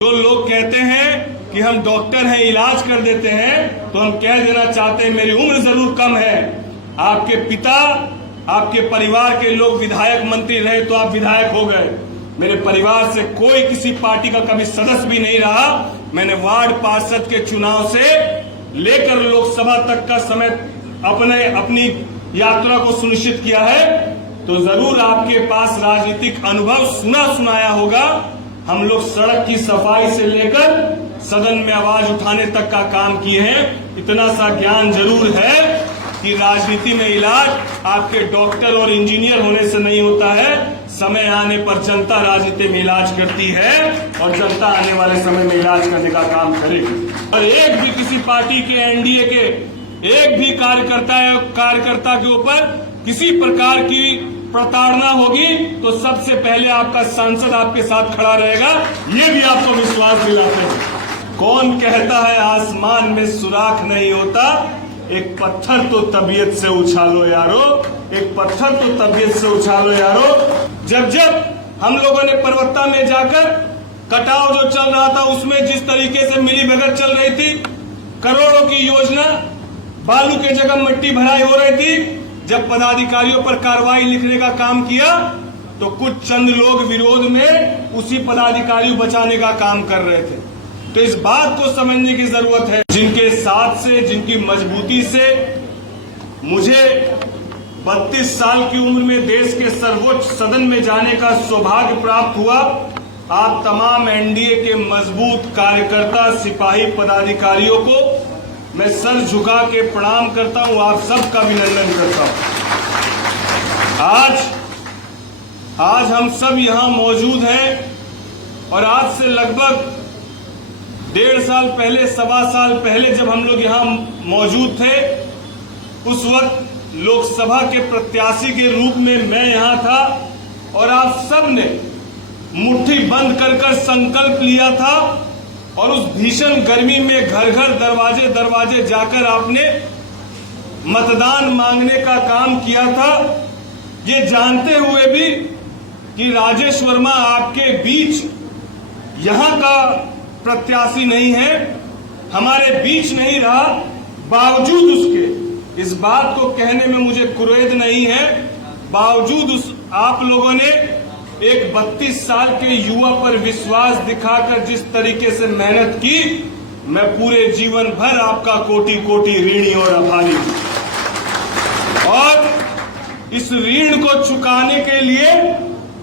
जो लोग कहते हैं कि हम डॉक्टर हैं, इलाज कर देते हैं, तो हम कह देना चाहते हैं मेरी उम्र जरूर कम है। आपके पिता, आपके परिवार के लोग विधायक मंत्री रहे तो आप विधायक हो गए। मेरे परिवार से कोई किसी पार्टी का कभी सदस्य भी नहीं रहा। मैंने वार्ड पार्षद के चुनाव से लेकर लोकसभा तक का समय अपनी यात्रा को सुनिश्चित किया है। तो जरूर आपके पास राजनीतिक अनुभव सुनाया होगा। हम लोग सड़क की सफाई से लेकर सदन में आवाज उठाने तक का काम किए हैं। इतना सा ज्ञान जरूर है कि राजनीति में इलाज आपके डॉक्टर और इंजीनियर होने से नहीं होता है। समय आने पर जनता राजनीति में इलाज करती है और जनता आने वाले समय में इलाज करने का काम करेगी। और एक भी किसी पार्टी के, एनडीए के एक भी कार्यकर्ता के ऊपर किसी प्रकार की प्रताड़ना होगी तो सबसे पहले आपका सांसद आपके साथ खड़ा रहेगा। ये भी आपको विश्वास दिलाते हैं। कौन कहता है आसमान में सुराख नहीं होता? एक पत्थर तो तबीयत से उछालो यारो, एक पत्थर तो तबीयत से उछालो यारो। जब हम लोगों ने पर्वता में जाकर कटाव जो चल रहा था उसमें जिस तरीके से मिलीभगत चल रही थी, करोड़ों की योजना, बालू के जगह मिट्टी भराई हो रही थी, जब पदाधिकारियों पर कार्रवाई लिखने का काम किया तो कुछ चंद लोग विरोध में उसी पदाधिकारी को बचाने का काम कर रहे थे। तो इस बात को समझने की जरूरत है। जिनके साथ से, जिनकी मजबूती से मुझे 32 साल की उम्र में देश के सर्वोच्च सदन में जाने का सौभाग्य प्राप्त हुआ, आप तमाम एनडीए के मजबूत कार्यकर्ता, सिपाही, पदाधिकारियों को मैं सर झुका के प्रणाम करता हूं। आप सबका अभिनंदन करता हूं। आज हम सब यहां मौजूद हैं और आज से लगभग 1.5 साल पहले, 1.25 साल पहले जब हम लोग यहां मौजूद थे, उस वक्त लोकसभा के प्रत्याशी के रूप में मैं यहां था और आप सब ने मुट्ठी बंद कर संकल्प लिया था और उस भीषण गर्मी में घर घर, दरवाजे जाकर आपने मतदान मांगने का काम किया था, ये जानते हुए भी कि राजेश वर्मा आपके बीच यहां का प्रत्याशी नहीं है, हमारे बीच नहीं रहा। बावजूद उसके, इस बात को कहने में मुझे कुरेद नहीं है, बावजूद आप लोगों ने एक 32 साल के युवा पर विश्वास दिखाकर जिस तरीके से मेहनत की, मैं पूरे जीवन भर आपका कोटि कोटि ऋणी और आभारी हूं। और इस ऋण को चुकाने के लिए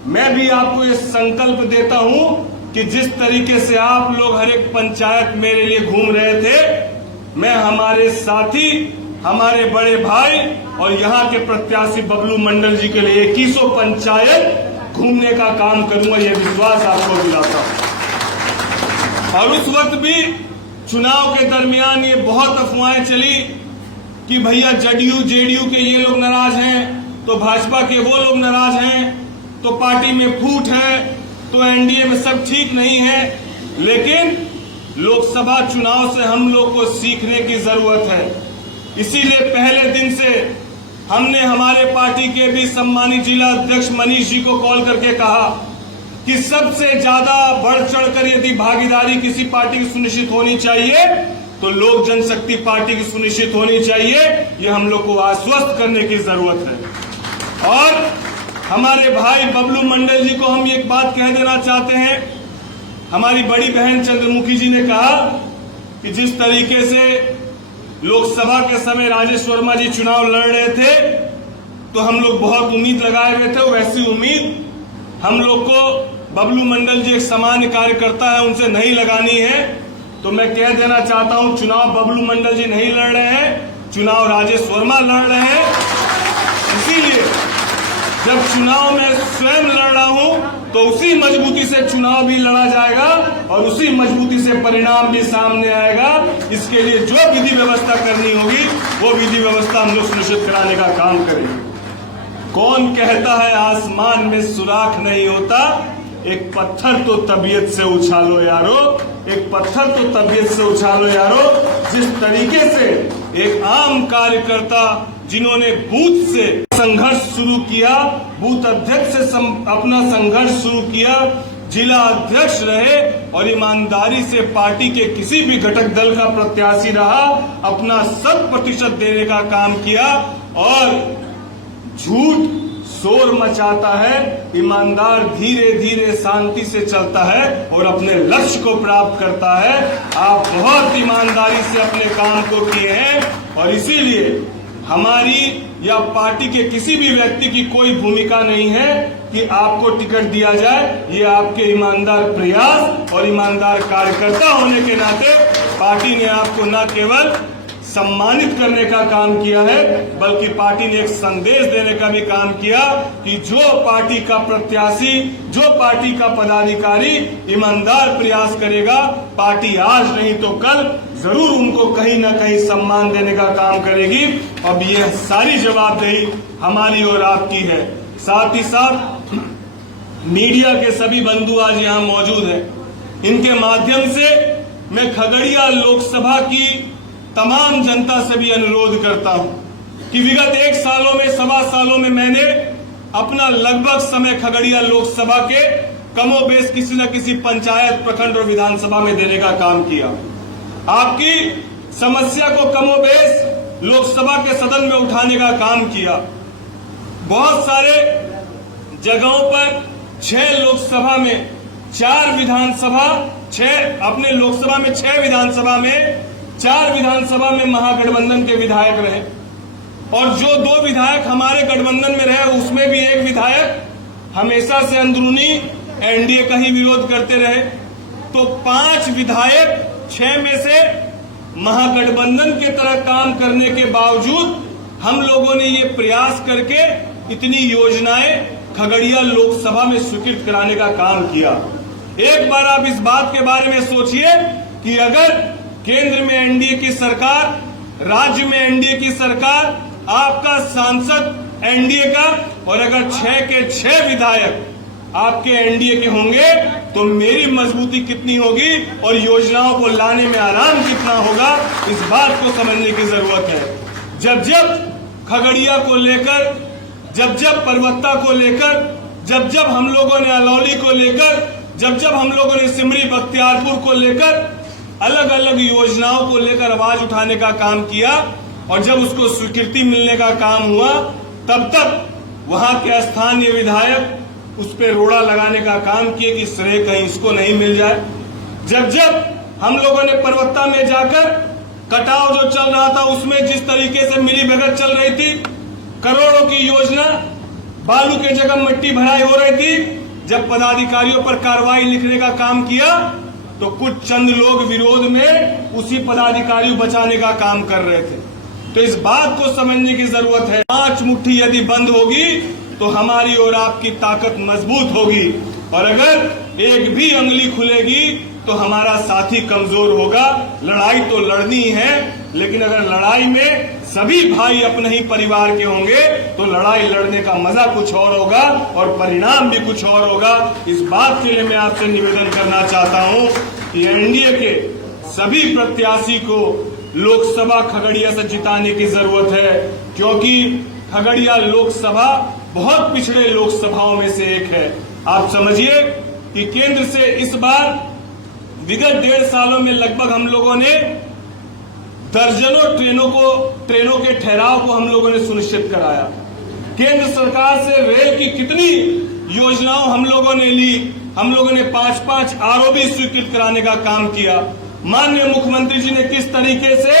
मैं भी आपको ये संकल्प देता हूं कि जिस तरीके से आप लोग हर एक पंचायत मेरे लिए घूम रहे थे, मैं हमारे साथी, हमारे बड़े भाई और यहाँ के प्रत्याशी बबलू मंडल जी के लिए 2100 पंचायत घूमने का काम करूंगा, यह विश्वास आपको दिलाता हूं। और उस वक्त भी चुनाव के दरमियान ये बहुत अफवाहें चली कि भैया जेडीयू के ये लोग नाराज हैं, तो भाजपा के वो लोग नाराज हैं, तो पार्टी में फूट है, तो एनडीए में सब ठीक नहीं है। लेकिन लोकसभा चुनाव से हम लोग को सीखने की जरूरत है। इसीलिए पहले दिन से हमने हमारे पार्टी के भी सम्मानित जिला अध्यक्ष मनीष जी को कॉल करके कहा कि सबसे ज्यादा बढ़ चढ़कर यदि भागीदारी किसी पार्टी की सुनिश्चित होनी चाहिए तो लोक जनशक्ति पार्टी की सुनिश्चित होनी चाहिए। ये हम लोग को आश्वस्त करने की जरूरत है। और हमारे भाई बबलू मंडल जी को हम एक बात कह देना चाहते हैं। हमारी बड़ी बहन चंद्रमुखी जी ने कहा कि जिस तरीके से लोकसभा के समय राजेश वर्मा जी चुनाव लड़ रहे थे तो हम लोग बहुत उम्मीद लगाए हुए थे, वैसी उम्मीद हम लोग को बबलू मंडल जी एक सामान्य कार्यकर्ता है, उनसे नहीं लगानी है। तो मैं कह देना चाहता हूं, चुनाव बबलू मंडल जी नहीं लड़ रहे हैं, चुनाव राजेश वर्मा लड़ रहे हैं। इसीलिए जब चुनाव में स्वयं लड़ रहा हूं तो उसी मजबूती से चुनाव भी लड़ा जाएगा और उसी मजबूती से परिणाम भी सामने आएगा। इसके लिए जो विधि व्यवस्था करनी होगी वो विधि व्यवस्था हम लोग सुनिश्चित कराने का काम करेंगे। कौन कहता है आसमान में सुराख नहीं होता? एक पत्थर तो तबीयत से उछालो यारो, एक पत्थर तो तबीयत से उछालो यारो। जिस तरीके से एक आम कार्यकर्ता जिन्होंने बूथ से संघर्ष शुरू किया, बूथ अध्यक्ष से अपना संघर्ष शुरू किया, जिला अध्यक्ष रहे और ईमानदारी से पार्टी के किसी भी घटक दल का प्रत्याशी रहा, अपना 100% देने का काम किया। और झूठ शोर मचाता है, ईमानदार धीरे धीरे शांति से चलता है और अपने लक्ष्य को प्राप्त करता है। आप बहुत ईमानदारी से अपने काम को किए हैं और इसीलिए हमारी या पार्टी के किसी भी व्यक्ति की कोई भूमिका नहीं है कि आपको टिकट दिया जाए। ये आपके ईमानदार प्रयास और ईमानदार कार्यकर्ता होने के नाते पार्टी ने आपको न केवल सम्मानित करने का काम किया है, बल्कि पार्टी ने एक संदेश देने का भी काम किया कि जो पार्टी का प्रत्याशी, जो पार्टी का पदाधिकारी ईमानदार प्रयास करेगा, पार्टी आज नहीं तो कल जरूर उनको कहीं न कहीं सम्मान देने का काम करेगी। अब यह सारी जवाबदेही हमारी और आपकी है। साथ ही साथ मीडिया के सभी बंधु आज यहाँ मौजूद हैं। इनके माध्यम से मैं खगड़िया लोकसभा की तमाम जनता से भी अनुरोध करता हूं कि विगत 1 सालों में, सवा सालों में मैंने अपना लगभग समय खगड़िया लोकसभा के कमोबेश किसी न किसी पंचायत, प्रखंड और विधानसभा में देने का काम किया। आपकी समस्या को कमोबेश लोकसभा के सदन में उठाने का काम किया। बहुत सारे जगहों पर 6 लोकसभा में 4 विधानसभा, 6 अपने लोकसभा में 6 विधानसभा में 4 विधानसभा में महागठबंधन के विधायक रहे और जो 2 विधायक हमारे गठबंधन में रहे उसमें भी 1 विधायक हमेशा से अंदरूनी एनडीए का ही विरोध करते रहे। तो 5 विधायक 6 में से महागठबंधन के तरह काम करने के बावजूद हम लोगों ने ये प्रयास करके इतनी योजनाएं खगड़िया लोकसभा में स्वीकृत कराने का काम किया। एक बार आप इस बात के बारे में सोचिए कि अगर केंद्र में एनडीए की सरकार, राज्य में एनडीए की सरकार, आपका सांसद एनडीए का, और अगर 6 के 6 विधायक आपके एनडीए के होंगे तो मेरी मजबूती कितनी होगी और योजनाओं को लाने में आराम कितना होगा, इस बात को समझने की जरूरत है। जब जब खगड़िया को लेकर, जब जब परबत्ता को लेकर, जब जब हम लोगों ने अलौली को लेकर, जब जब हम लोगों ने सिमरी बख्तियारपुर को लेकर अलग अलग योजनाओं को लेकर आवाज उठाने का काम किया और जब उसको स्वीकृति मिलने का काम हुआ, तब तक वहां के स्थानीय विधायक उस पर रोड़ा लगाने का काम किए कि श्रेय कहीं इसको नहीं मिल जाए। जब जब हम लोगों ने परबत्ता में जाकर कटाव जो चल रहा था उसमें जिस तरीके से मिलीभगत चल रही थी, करोड़ों की योजना, बालू के जगह मिट्टी भराई हो रही थी, जब पदाधिकारियों पर कार्रवाई लिखने का काम किया तो कुछ चंद लोग विरोध में उसी पदाधिकारी को बचाने का काम कर रहे थे। तो इस बात को समझने की जरूरत है। 5 मुट्ठी यदि बंद होगी तो हमारी और आपकी ताकत मजबूत होगी और अगर एक भी अंगुली खुलेगी तो हमारा साथी कमजोर होगा। लड़ाई तो लड़नी है, लेकिन अगर लड़ाई में सभी भाई अपने ही परिवार के होंगे तो लड़ाई लड़ने का मजा कुछ और होगा और परिणाम भी कुछ और होगा। इस बात के लिए मैं आपसे निवेदन करना चाहता हूं कि एनडीए के सभी प्रत्याशी को लोकसभा खगड़िया से जिताने की जरूरत है, क्योंकि खगड़िया लोकसभा बहुत पिछड़े लोकसभाओं में से एक है। आप समझिए कि केंद्र से इस बार विगत 1.5 सालों में लगभग हम लोगों ने दर्जनों ट्रेनों के ठहराव को हम लोगों ने सुनिश्चित कराया। केंद्र सरकार से रेल की कितनी योजनाओं हम लोगों ने ली, हम लोगों ने 5-5 आरओबी स्वीकृत कराने का काम किया। माननीय मुख्यमंत्री जी ने किस तरीके से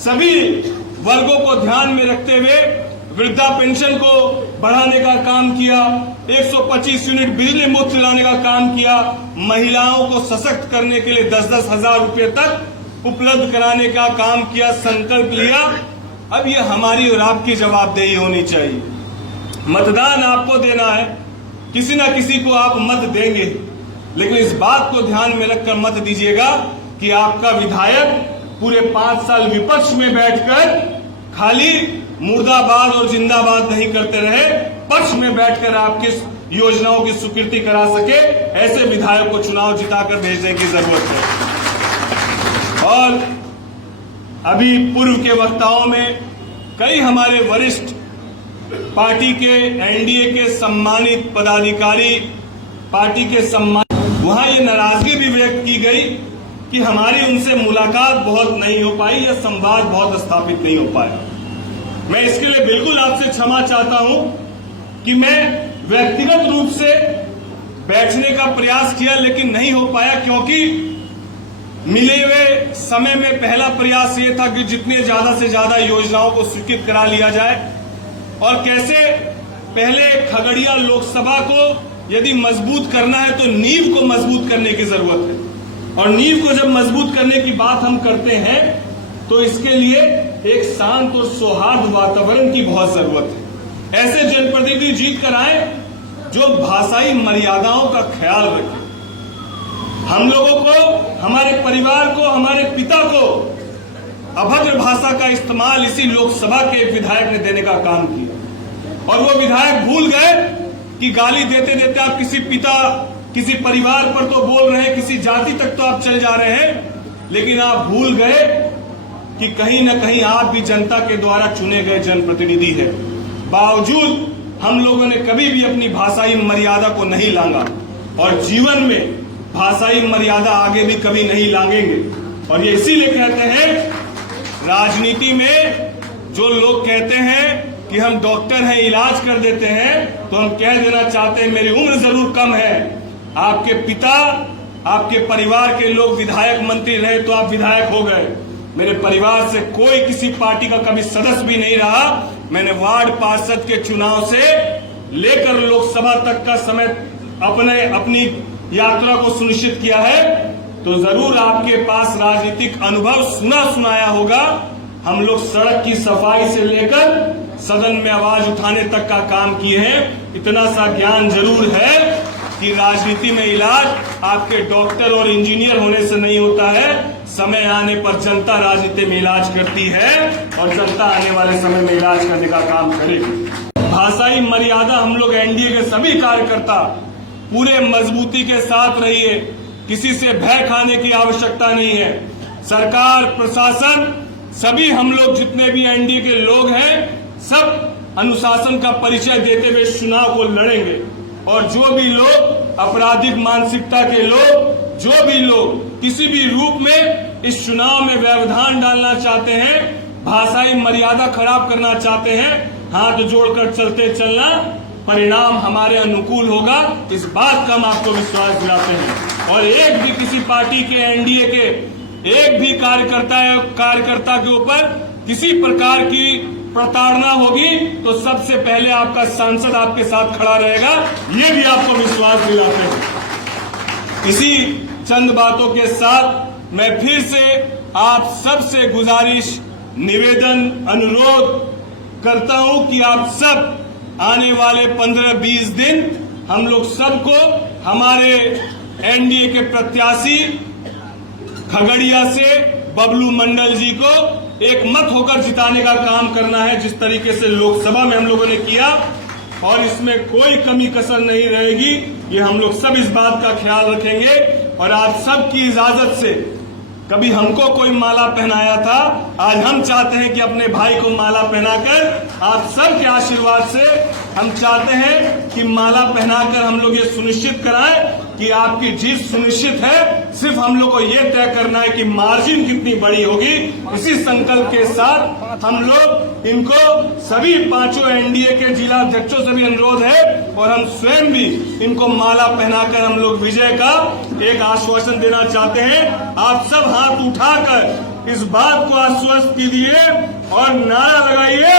सभी वर्गों को ध्यान में रखते हुए वृद्धा पेंशन को बढ़ाने का काम किया, 125 यूनिट बिजली मुफ्त दिलाने का काम किया, महिलाओं को सशक्त करने के लिए 10-10 हजार रुपए तक उपलब्ध कराने का काम किया, संकल्प लिया। अब ये हमारी और आपकी जवाबदेही होनी चाहिए। मतदान आपको देना है, किसी न किसी को आप मत देंगे, लेकिन इस बात को ध्यान में रखकर मत दीजिएगा कि आपका विधायक पूरे 5 साल विपक्ष में बैठकर खाली मुर्दाबाद और जिंदाबाद नहीं करते रहे, पक्ष में बैठकर आपकी योजनाओं की स्वीकृति करा सके। ऐसे विधायक को चुनाव जिताकर भेजने की जरूरत है। और अभी पूर्व के वक्ताओं में कई हमारे वरिष्ठ पार्टी के एनडीए के सम्मानित पदाधिकारी पार्टी के सम्मान, वहां ये नाराजगी भी व्यक्त की गई कि हमारी उनसे मुलाकात बहुत नहीं हो पाई या संवाद बहुत स्थापित नहीं हो पाया। मैं इसके लिए बिल्कुल आपसे क्षमा चाहता हूं कि मैं व्यक्तिगत रूप से बैठने का प्रयास किया लेकिन नहीं हो पाया, क्योंकि मिले हुए समय में पहला प्रयास ये था कि जितने ज्यादा से ज्यादा योजनाओं को स्वीकृत करा लिया जाए और कैसे पहले खगड़िया लोकसभा को यदि मजबूत करना है तो नींव को मजबूत करने की जरूरत है, और नींव को जब मजबूत करने की बात हम करते हैं तो इसके लिए एक शांत और सौहार्द वातावरण की बहुत जरूरत है। ऐसे जनप्रतिनिधि जीत कर आए जो भाषाई मर्यादाओं का ख्याल रखें। हम लोगों को, हमारे परिवार को, हमारे पिता को अभद्र भाषा का इस्तेमाल इसी लोकसभा के एक विधायक ने देने का काम किया, और वो विधायक भूल गए कि गाली देते देते आप किसी पिता, किसी परिवार पर तो बोल रहे हैं, किसी जाति तक तो आप चल जा रहे हैं, लेकिन आप भूल गए कि कहीं न कहीं आप भी जनता के द्वारा चुने गए जनप्रतिनिधि हैं। बावजूद हम लोगों ने कभी भी अपनी भाषाई मर्यादा को नहीं लांगा, और जीवन में भाषाई मर्यादा आगे भी कभी नहीं लांघेंगे। और ये इसीलिए कहते हैं, राजनीति में जो लोग कहते हैं कि हम डॉक्टर हैं, इलाज कर देते हैं, तो हम कह देना चाहते हैं मेरी उम्र जरूर कम है, आपके पिता, आपके परिवार के लोग विधायक मंत्री रहे तो आप विधायक हो गए। मेरे परिवार से कोई किसी पार्टी का कभी सदस्य भी नहीं रहा। मैंने वार्ड पार्षद के चुनाव से लेकर लोकसभा तक का समय अपनी यात्रा को सुनिश्चित किया है, तो जरूर आपके पास राजनीतिक अनुभव सुना सुनाया होगा। हम लोग सड़क की सफाई से लेकर सदन में आवाज उठाने तक का काम किए हैं। इतना सा ज्ञान जरूर है कि राजनीति में इलाज आपके डॉक्टर और इंजीनियर होने से नहीं होता है, समय आने पर जनता राजनीति में इलाज करती है और जनता आने वाले समय में इलाज करने का काम करेगी। भाषाई मर्यादा हम लोग एनडीए के सभी कार्यकर्ता पूरे मजबूती के साथ रहिए, किसी से भय खाने की आवश्यकता नहीं है। सरकार, प्रशासन, सभी हम लोग जितने भी एनडीए के लोग हैं, सब अनुशासन का परिचय देते हुए चुनाव को लड़ेंगे। और जो भी लोग आपराधिक मानसिकता के लोग, जो भी लोग किसी भी रूप में इस चुनाव में व्यवधान डालना चाहते हैं, भाषाई मर्यादा खराब करना चाहते हैं, हाथ जोड़कर चलते चलना, परिणाम हमारे अनुकूल होगा, इस बात का हम आपको विश्वास दिलाते हैं। और एक भी किसी पार्टी के, एनडीए के एक भी कार्यकर्ता के ऊपर किसी प्रकार की प्रताड़ना होगी तो सबसे पहले आपका सांसद आपके साथ खड़ा रहेगा, ये भी आपको विश्वास दिलाते हैं। इसी चंद बातों के साथ मैं फिर से आप सबसे गुजारिश, निवेदन, अनुरोध करता हूं कि आप सब आने वाले 15-20 दिन हम लोग सबको हमारे एनडीए के प्रत्याशी खगड़िया से बबलू मंडल जी को एक मत होकर जिताने का काम करना है, जिस तरीके से लोकसभा में हम लोगों ने किया, और इसमें कोई कमी कसर नहीं रहेगी। ये हम लोग सब इस बात का ख्याल रखेंगे। और आप सबकी इजाजत से, कभी हमको कोई माला पहनाया था, आज हम चाहते हैं कि अपने भाई को माला पहनाकर, आप सब के आशीर्वाद से हम चाहते हैं कि माला पहनाकर हम लोग ये सुनिश्चित कराएं कि आपकी जीत सुनिश्चित है। सिर्फ हम लोग को ये तय करना है कि मार्जिन कितनी बड़ी होगी। इसी संकल्प के साथ हम लोग इनको, सभी पांचों एनडीए के जिला अध्यक्षों से भी अनुरोध है, और हम स्वयं भी इनको माला पहनाकर हम लोग विजय का एक आश्वासन देना चाहते हैं। आप सब हाथ उठाकर इस बात को आश्वस्त कीजिए और नारा लगाइए,